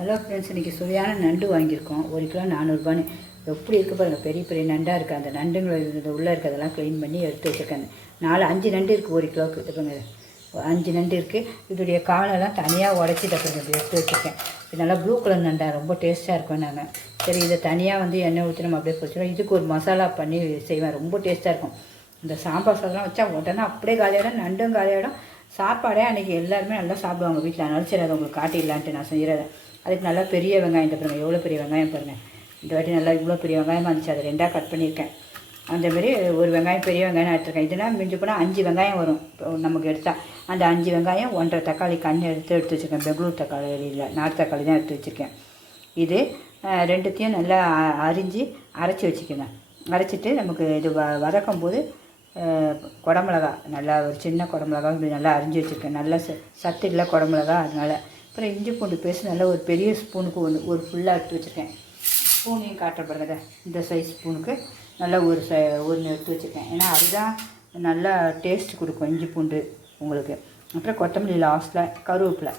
Hello friends, இன்றைக்கி சுவையான நண்டு வாங்கியிருக்கோம். 1 கிலோ 400 எப்படி இருக்குது பாருங்கள். பெரிய பெரிய நண்டாக இருக்குது. அந்த நண்டுங்களை உள்ளே இருக்கிறதெல்லாம் க்ளீன் பண்ணி எடுத்து வச்சுருக்கேன். 4-5 நண்டு இருக்குது 1 கிலோவுக்கு. இதுங்க 5 நண்டு இருக்குது. இதோடைய காலெல்லாம் தனியாக உடச்சி தப்புங்க இப்படி எடுத்து வச்சுருக்கேன். இது நல்லா ப்ளூ கலர் நண்டாக ரொம்ப டேஸ்ட்டாக இருக்கும். நாங்கள் சரி இதை தனியாக எண்ணெய் ஊற்றி நம்ம அப்படியே பொரிச்சிடுவோம். இதுக்கு ஒரு மசாலா பண்ணி செய்வேன், ரொம்ப டேஸ்ட்டாக இருக்கும். இந்த சாம்பார் சாதம்லாம் வச்சா உடனே அப்படியே காலியாகிடும், நண்டும் காலியாகிடும். சாப்பாடே அன்றைக்கி எல்லாருமே நல்லா சாப்பிடுவாங்க வீட்டில். அதனால சரி அதை உங்களுக்கு காட்டிடலான்ட்டு நான் செய்கிறேன். அதுக்கு நல்லா பெரிய வெங்காயம் பாருங்கள், எவ்வளோ பெரிய வெங்காயம் பாருங்கள். இந்த வாட்டி நல்லா இவ்வளோ பெரிய வெங்காயமாக இருந்துச்சு, அதை 2ஆக கட் பண்ணியிருக்கேன். அந்தமாரி ஒரு வெங்காயம் பெரிய வெங்காயம் எடுத்துருக்கேன். இதெல்லாம் மிஞ்சி போனால் 5 வெங்காயம் வரும் நமக்கு எடுத்தால். அந்த 5 வெங்காயம் 1.5 தக்காளி எடுத்து வச்சுருக்கேன். பெங்களூர் தக்காளி இல்லை, நாட்டு தக்காளி தான் எடுத்து வச்சுருக்கேன். இது 2த்தையும் நல்லா அரைச்சி வச்சுக்கோங்க. அரைச்சிட்டு நமக்கு இது வதக்கும் போது குடமிளகா நல்லா ஒரு சின்ன குடமிளகா இப்படி நல்லா அரிஞ்சு வச்சுருக்கேன். நல்லா சத்து இல்லை குடமிளகா, அதனால். அப்புறம் இஞ்சி பூண்டு பேஸ்ட் நல்லா ஒரு பெரிய ஸ்பூனுக்கு ஒரு ஃபுல்லாக எடுத்து வச்சுருக்கேன். ஸ்பூனையும் காட்டப்படுறத இந்த சைஸ் ஸ்பூனுக்கு நல்லா ஒன்று எடுத்து வச்சுருக்கேன். ஏன்னா அதுதான் நல்லா டேஸ்ட் கொடுக்கும் இஞ்சி பூண்டு உங்களுக்கு. அப்புறம் கொத்தமல்லி லாஸ்ட்டில், கருவேப்பிலை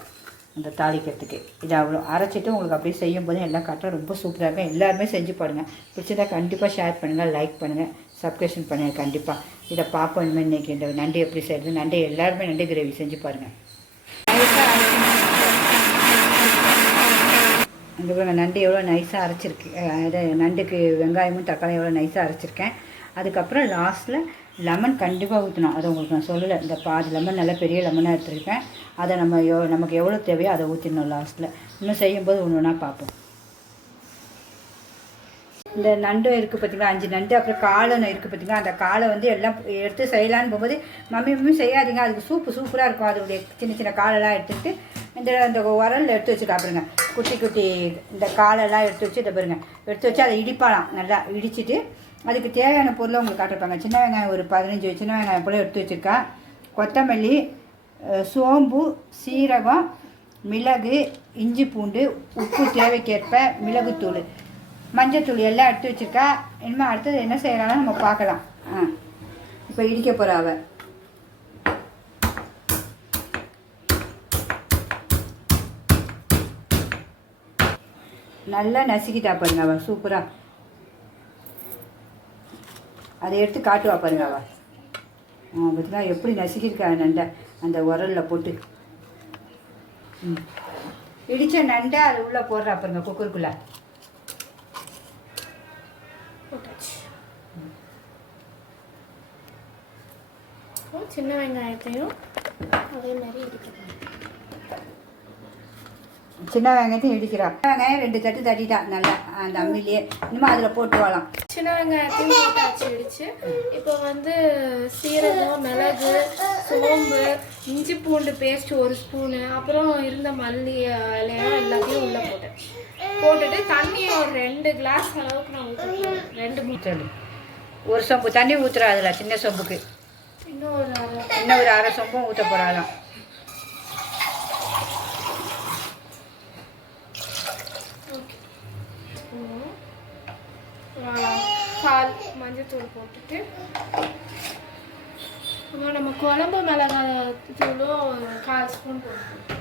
அந்த தாளிக்கிறதுக்கு. இது அவ்வளோ அரைச்சிட்டு உங்களுக்கு அப்படியே செய்யும் போது எல்லாம் கரெக்டாக ரொம்ப சூப்பராக இருக்கும். எல்லாருமே செஞ்சு பாருங்கள். பிடிச்சதா கண்டிப்பாக ஷேர் பண்ணுங்கள், லைக் பண்ணுங்கள், சப்ஸ்கிரைப் பண்ணுங்கள். கண்டிப்பாக இதை பார்ப்போம். இனிமேல் இன்றைக்கி இந்த நண்டு எப்படி செய்கிறது, நண்டு எல்லாருமே நண்டு கிரேவி செஞ்சு பாருங்கள். இங்கே பாருங்கள், நண்டு எவ்வளோ நைஸாக அரைச்சிருக்கு. நண்டுக்கு வெங்காயமும் தக்காளி எவ்வளோ நைஸாக அரைச்சிருக்கேன். அதுக்கப்புறம் லாஸ்ட்டில் லெமன் கண்டிப்பாக ஊற்றணும். அதை உங்களுக்கு நான் சொல்லலை. இந்த பாதி லெமன் நல்லா பெரிய லெமனாக எடுத்துருக்கேன். அதை நமக்கு எவ்வளோ தேவையோ அதை ஊற்றிடணும் லாஸ்ட்டில். இன்னும் செய்யும்போது ஒன்று ஒன்றா பார்ப்போம். இந்த நண்டு இருக்குது பார்த்திங்களா, 5 நண்டு. அப்புறம் காலை இருக்குது பார்த்திங்களா, அந்த காலை எல்லாம் எடுத்து செய்யலான்னு போகும்போது மம்மி செய்யாதீங்க, அதுக்கு சூப்பராக இருக்கும். அதோடைய சின்ன சின்ன காலெல்லாம் எடுத்துகிட்டு இந்த உரலில் எடுத்து வச்சு காப்பிடுங்க. குட்டி இந்த காலெல்லாம் எடுத்து வச்சு இதை பாருங்க, எடுத்து வச்சு அதை இடிப்பாலாம். நல்லா இடிச்சிட்டு அதுக்கு தேவையான பொருளை உங்களுக்கு காட்டிருப்பாங்க. சின்ன வெங்காயம் ஒரு 15 சின்ன வெங்காயம் போல் எடுத்து வச்சுருக்கா. கொத்தமல்லி, சோம்பு, சீரகம், மிளகு, இஞ்சி பூண்டு, உப்பு தேவைக்கேற்ப, மிளகுத்தூள், மஞ்சத்தூள் எல்லாம் எடுத்து வச்சுருக்கா. இனிமேல் அடுத்தது என்ன செய்யலாம்னு நம்ம பார்க்கலாம். இப்போ இடிக்க போகிறா அவ. நல்லா நசுக்கிட்டா பாருங்க அவள் சூப்பராக. அதை எடுத்து காட்டுவா பாருங்க அவள். பார்த்தீங்களா எப்படி நசுக்கியிருக்கா நண்டை அந்த உரலில் போட்டு. இடித்த நண்டை அது உள்ளே போடுறா பாருங்க குக்கருக்குள்ளே. சின்ன வெங்காயத்தையும் அதே மாதிரி இடிக்கணும். சின்ன வெங்காயத்தையும் இடிக்கிறா. வெங்காயம் 2 தட்டு தட்டிட்டா நல்லா அந்த அம்மிலேயே. இனிமேல் அதில் போட்டு வரலாம். சின்ன வெங்காயத்தையும் போட்டாச்சு இடிச்சு. இப்போ சீரகம், மிளகு, சோம்பு, இஞ்சி பூண்டு பேஸ்ட் 1 ஸ்பூனு, அப்புறம் இருந்த மல்லி இலையா எல்லாத்தையும் உள்ளே போட்டுட்டு தண்ணியை ஒரு 2 கிளாஸ் அளவுக்கு நான் ஊற்றுறேன். 2 ஒரு சொம்பு தண்ணி ஊற்றுறா அதில், சின்ன சொம்புக்கு. இன்னும் ஒரு அரை சொம்பும் ஊற்ற போகிறாலாம். கால் மஞ்சத்தூள் போட்டுட்டு நம்ம குழம்பு மிளகாய் தூளும் 1/4 ஸ்பூன் போட்டுக்கணும்.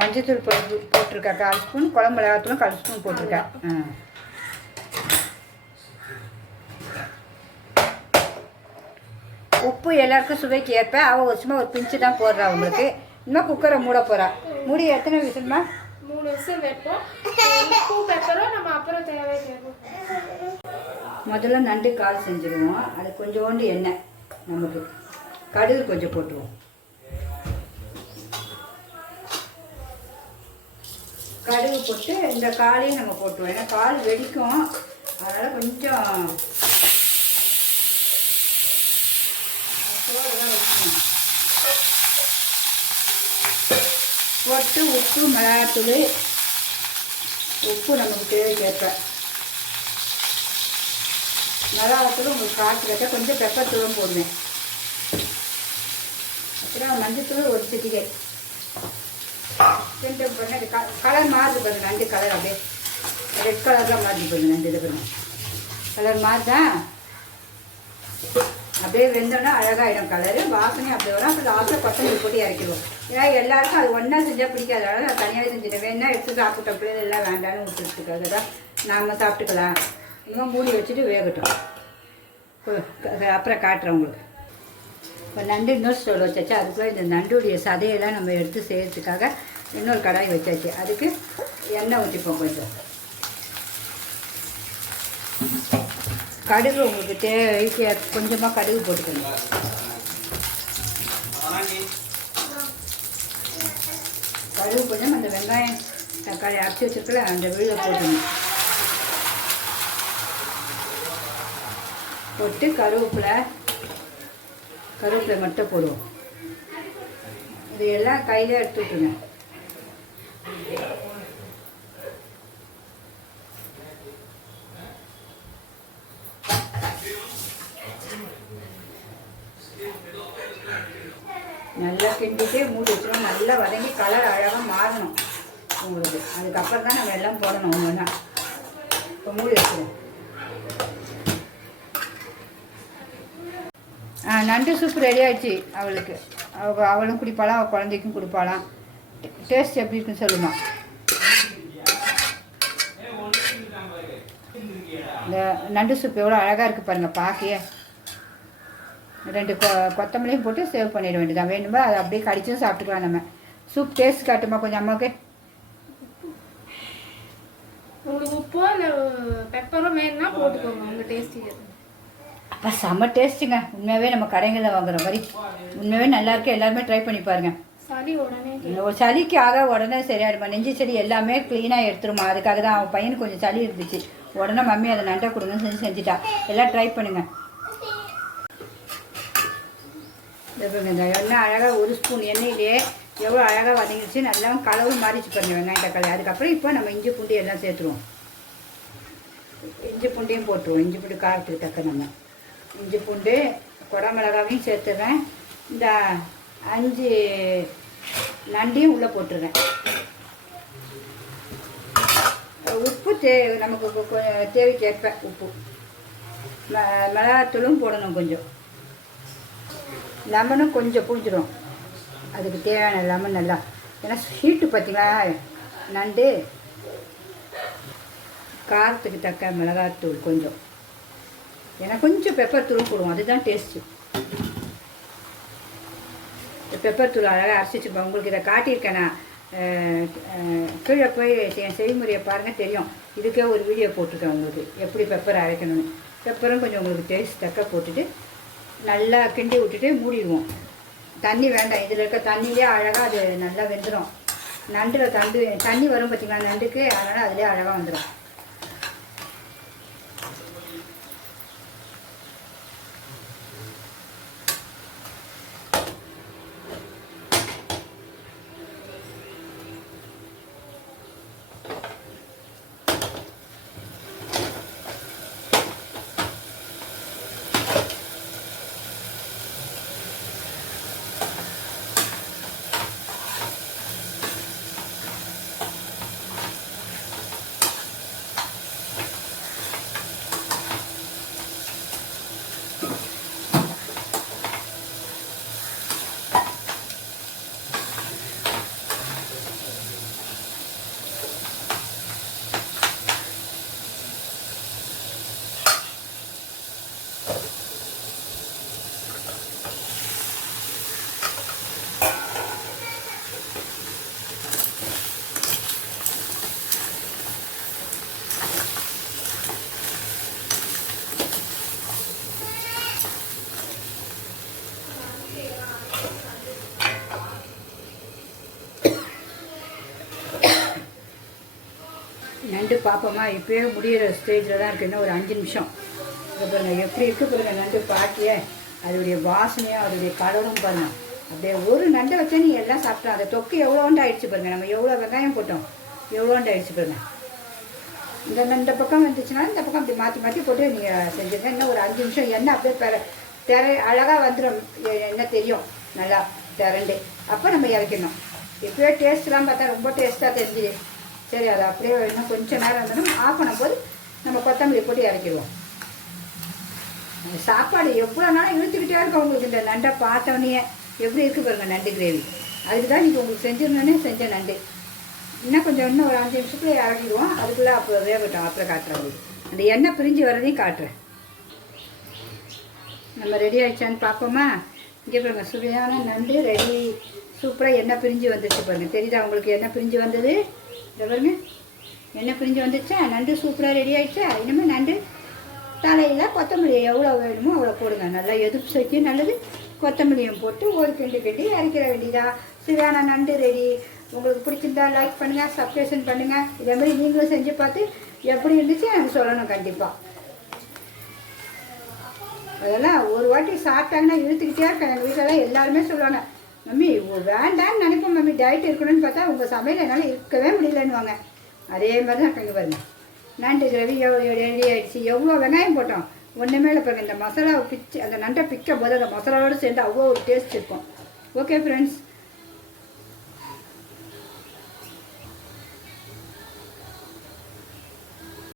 மஞ்சத்தூள் போட்டிருக்கா 1/4 ஸ்பூன், குழம்பு மிளகாத்தூளும் 1/4 ஸ்பூன் போட்டிருக்கா. உப்பு எல்லாருக்கும் சுவைக்கு ஏற்ப அவள் சும்மா ஒரு பிஞ்சு தான் போடுறா உங்களுக்கு. இன்னும் குக்கரை மூட போகிறா. மூடி எத்தனை விசில்மா? 3 விசில் வைப்போம். உப்பு பெப்பரும் நம்ம அப்புறம் தேவைப்படும். முதல்ல நண்டு கால் செஞ்சுடுவோம். அது கொஞ்சோண்டு எண்ணெய், நமக்கு கடுகு கொஞ்சம் போட்டுருவோம். கடுகு போட்டு இந்த காலையும் நம்ம போட்டுருவோம். ஏன்னா கால் வெடிக்கும், அதனால் கொஞ்சம் போட்டு உப்பு, மிளகாத்தூள், உப்பு நமக்கு தேவைக்கேற்ப. மிளகாத்தூள் உங்களுக்கு காய்ச்சல கொஞ்சம் பெப்பர் தூளும் போடுவேன். அப்புறம் மஞ்சத்தூள் ஒரு சிட்டிகை. பண்ண கலர் மாறுது பாருங்க. நண்டு கலர் அப்படியே ரெட் கலர்லாம் மாறுது பாருங்க. நண்டு இது பாருங்க, கலர் மாறுதா. அப்படியே வெந்தோன்னா அழகாகிடும் கலரு, வாசனையும் அப்படி வரும். அப்புறம் லாஸ்ட்டில் கொத்தமல்லி போட்டு இறக்கிடுவோம். ஏன்னா எல்லாருக்கும் அது ஒன்றா செஞ்சால் பிடிக்காது, அதனால் நான் தனியாக செஞ்சுட்டேன். வேணா எடுத்து சாப்பிட்டோம், பிள்ளைகள் எல்லாம் வேண்டான்னு விட்டுறதுக்காக தான் நாம் சாப்பிட்டுக்கலாம். இன்னும் மூடி வச்சுட்டு வேகட்டும், அப்புறம் காட்டுறேன் உங்களுக்கு. இப்போ நண்டு இன்னொரு ஸ்டோர் வச்சாச்சு. அதுக்குள்ளே இந்த நண்டுடைய சதையெல்லாம் நம்ம எடுத்து செய்கிறதுக்காக இன்னொரு கடாய் வச்சாச்சு. அதுக்கு எண்ணெய் ஊற்றிப்போம். கொஞ்சம் கடுகு உங்களுக்கு தேவைக்கு கொஞ்சமாக கடுகு போட்டுக்கணும். கடுகு கொஞ்சம் அந்த வெங்காயம் தக்காளி அரைச்சி வச்சுருக்கல அந்த விழுத போட்டுக்கணும். போட்டு கருவேப்பிலை மட்டும் போடுவோம். இது எல்லாம் கையில் எடுத்து விட்டுங்க. நல்லா கிண்டிட்டு மூடி வச்சுருவோம். நல்லா வதங்கி கலர் அழகாக மாறணும் உங்களுக்கு. அதுக்கப்புறம் தான் நம்ம எல்லாம் போடணும் ஒன்றுனா. இப்போ மூடி வச்சுருவோம். நண்டு சூப் ரெடி ஆகிடுச்சு. அவளும் குடிப்பாளாம், அவள் குழந்தைக்கும் கொடுப்பாளாம். டேஸ்ட் எப்படி இருக்குன்னு சொல்லுமா. இந்த நண்டு சூப் எவ்வளோ அழகாக இருக்குது பாருங்கள் பார்க்கையே. 2 கொத்தமல்லியும் போட்டு சேவ் பண்ணிட வேண்டியதான். வேணுமா அதை அப்படியே கடிச்சும் சாப்பிட்டுக்கலாம். நம்ம சூப் டேஸ்ட் காட்டுமா கொஞ்சம் அம்மாவுக்கு? உங்களுக்கு உப்போ இல்லை பெப்பரோ வேணும்னா போட்டுக்கோங்க, உங்கள் டேஸ்ட்டு. அப்போ செம்ம டேஸ்ட்டுங்க. உண்மையாகவே நம்ம கடைகளில் வாங்குற மாதிரி உண்மையாகவே நல்லாயிருக்கு. எல்லாருமே ட்ரை பண்ணி பாருங்கள். சளி உடனே ஒரு சளிக்கு உடனே சரியாயிடுமா. நெஞ்சு சளி எல்லாமே க்ளீனாக எடுத்துருமா. அதுக்காக தான் அவன் பையனுக்கு கொஞ்சம் சளி இருந்துச்சு. உடனே மம்மி அதை நண்டை கொடுங்கன்னு செஞ்சுட்டா. எல்லாம் ட்ரை பண்ணுங்கள். இந்த எண்ணெய் அழகாக 1 ஸ்பூன் எண்ணெயிலே எவ்வளோ அழகாக வதங்கிடுச்சு. நல்லா கலவும் மாறிச்சு பாருங்க வெங்காயம் தக்காளி. அதுக்கப்புறம் இப்போ நம்ம இஞ்சி பூண்டு எல்லாம் சேர்த்துருவோம். இஞ்சி பூண்டையும் போட்டுருவோம். இஞ்சி பூண்டு காரத்துக்கு தக்க நம்ம இஞ்சி பூண்டு குடமிளகாவையும் சேர்த்துறேன். இந்த 5 நண்டையும் உள்ளே போட்டுருவேன். உப்பு நமக்கு தேவைக்கேற்ப உப்பு. மிளகாத்தூளும் போடணும் கொஞ்சம். லெமனும் கொஞ்சம் பூஞ்சிடும். அதுக்கு தேவையான லெமன் நல்லா. ஏன்னா ஹீட்டு பார்த்தீங்களா நண்டு. காரத்துக்கு தக்க மிளகாத்தூள் கொஞ்சம். ஏன்னா கொஞ்சம் பெப்பர் தூள் போடுவோம், அதுதான் டேஸ்ட்டு. பெப்பர் தூள் அழகாக அரைச்சிச்சுப்பேன். உங்களுக்கு இதை காட்டியிருக்கேன் நான். கீழே போய் என் செய்முறையை பாருங்கள் தெரியும். இதுக்கே ஒரு வீடியோ போட்டிருக்கேன் உங்களுக்கு எப்படி பெப்பர் அரைக்கணும்னு. பெப்பரும் கொஞ்சம் உங்களுக்கு டேஸ்ட் தக்க போட்டுட்டு நல்லா கிண்டி விட்டுட்டு மூடிடுவோம். தண்ணி வேண்டாம். இதில் இருக்க தண்ணியிலே அழகாக அது நல்லா வெந்துடும். நண்டில் தண்ணி வரும் பார்த்திங்களா நண்டுக்கு, அதனால் அதிலே அழகாக வந்துடும். நண்டு பார்ப்போமா. இப்போயே முடிகிற ஸ்டேஜில் தான் இருக்குது. இன்னும் ஒரு 5 நிமிஷம். இதை பாருங்கள் எப்படி இருக்குது பாருங்கள் நண்டு பாட்டியே. அதோடைய வாசனையும் அதோடைய கலரும் பாருங்கள். அப்படியே ஒரு நண்டை வச்சா நீ எல்லாம் சாப்பிட்டோம். அந்த தொக்கு எவ்வளோண்டு ஆயிடுச்சு பாருங்கள். நம்ம எவ்வளோ வெங்காயம் போட்டோம், எவ்வளோண்டு ஆயிடுச்சு பாருங்கள். இந்த பக்கம் வந்துச்சுன்னா இந்த பக்கம் அப்படி மாற்றி மாற்றி போட்டு நீங்கள் செஞ்சுருங்க. இன்னும் ஒரு 5 நிமிஷம் எண்ணெய் அப்படியே அழகாக வந்துடும். எண்ணெய் தெரியும் நல்லா திரண்டு. அப்போ நம்ம இறக்கணும். இப்போயே டேஸ்ட்லாம் பார்த்தா ரொம்ப டேஸ்ட்டாக தெரிஞ்சுது. சரி, அதை அப்படியே இன்னும் கொஞ்சம் நேரம் இருந்தாலும் ஆஃப் பண்ணும்போது நம்ம கொத்தமல்லி போட்டு இறக்கிடுவோம். சாப்பாடு எவ்வளோனாலும் இழுத்துக்கிட்டே இருக்கும் உங்களுக்கு. இந்த நண்டை பார்த்தோன்னே எப்படி இருக்குது பாருங்கள் நண்டு கிரேவி. அதுக்கு தான் நீங்கள் உங்களுக்கு செஞ்சிருந்தோன்னே செஞ்ச நண்டு. இன்னும் ஒரு 5 நிமிஷத்துக்குள்ளே இறக்கிடுவோம். அதுக்குள்ளே அப்போ வேகட்டும். அப்புறம் காட்டுறேன் உங்களுக்கு. அந்த எண்ணெய் பிரிஞ்சு வரதையும் காட்டுறேன். நம்ம ரெடி ஆகிடுச்சான்னு பார்ப்போமா? இங்கே பாருங்க, சுவையான நண்டு ரெடி. சூப்பராக எண்ணெய் பிரிஞ்சு வந்துச்சு பாருங்கள். தெரியுதா உங்களுக்கு எண்ணெய் பிரிஞ்சு வந்தது? இதை பாருங்க, எண்ணெய் பிரிஞ்சு வந்துச்சா? நண்டு சூப்பராக ரெடி ஆகிடுச்சா? இனிமேல் நண்டு தலையில் கொத்தமல்லி எவ்வளோ வேணுமோ அவ்வளோ போடுங்க. நல்லா எதிர்ப்பு சக்தி நல்லது. கொத்தமல்லியும் போட்டு ஒரு கிண்டி இறக்கிற வேண்டியதா. சுவையான நண்டு ரெடி. உங்களுக்கு பிடிச்சிருந்தா லைக் பண்ணுங்கள், சப்ஸ்கிரைப் பண்ணுங்கள். இதே மாதிரி நீங்களும் செஞ்சு பார்த்து எப்படி இருந்துச்சு எனக்கு சொல்லணும் கண்டிப்பாக. அதெல்லாம் ஒரு வாட்டி சாப்பிட்டாங்கன்னா இழுத்துக்கிட்டே இருக்கேன். எங்கள் வீட்டிலலாம் எல்லாருமே சொல்லுவாங்க, மம்மி வேண்டான்னு நினைப்போம் மம்மி, டயட் இருக்கணும்னு பார்த்தா உங்கள் சமையல் என்னால் இருக்கவே முடியலன்னுவாங்க. அதே மாதிரி தான் இருக்குங்க பாருங்க. நண்டு கிரேவி ரெடி ஆகிடுச்சு. எவ்வளோ வெங்காயம் போட்டோம் ஒன்றுமே இல்லை பாருங்கள். இந்த மசாலாவை பிச்சு அந்த நண்டை பிக்க போது அந்த மசாலாவோடு சேர்ந்து அவ்வளோ ஒரு டேஸ்ட் இருக்கும். Okay friends,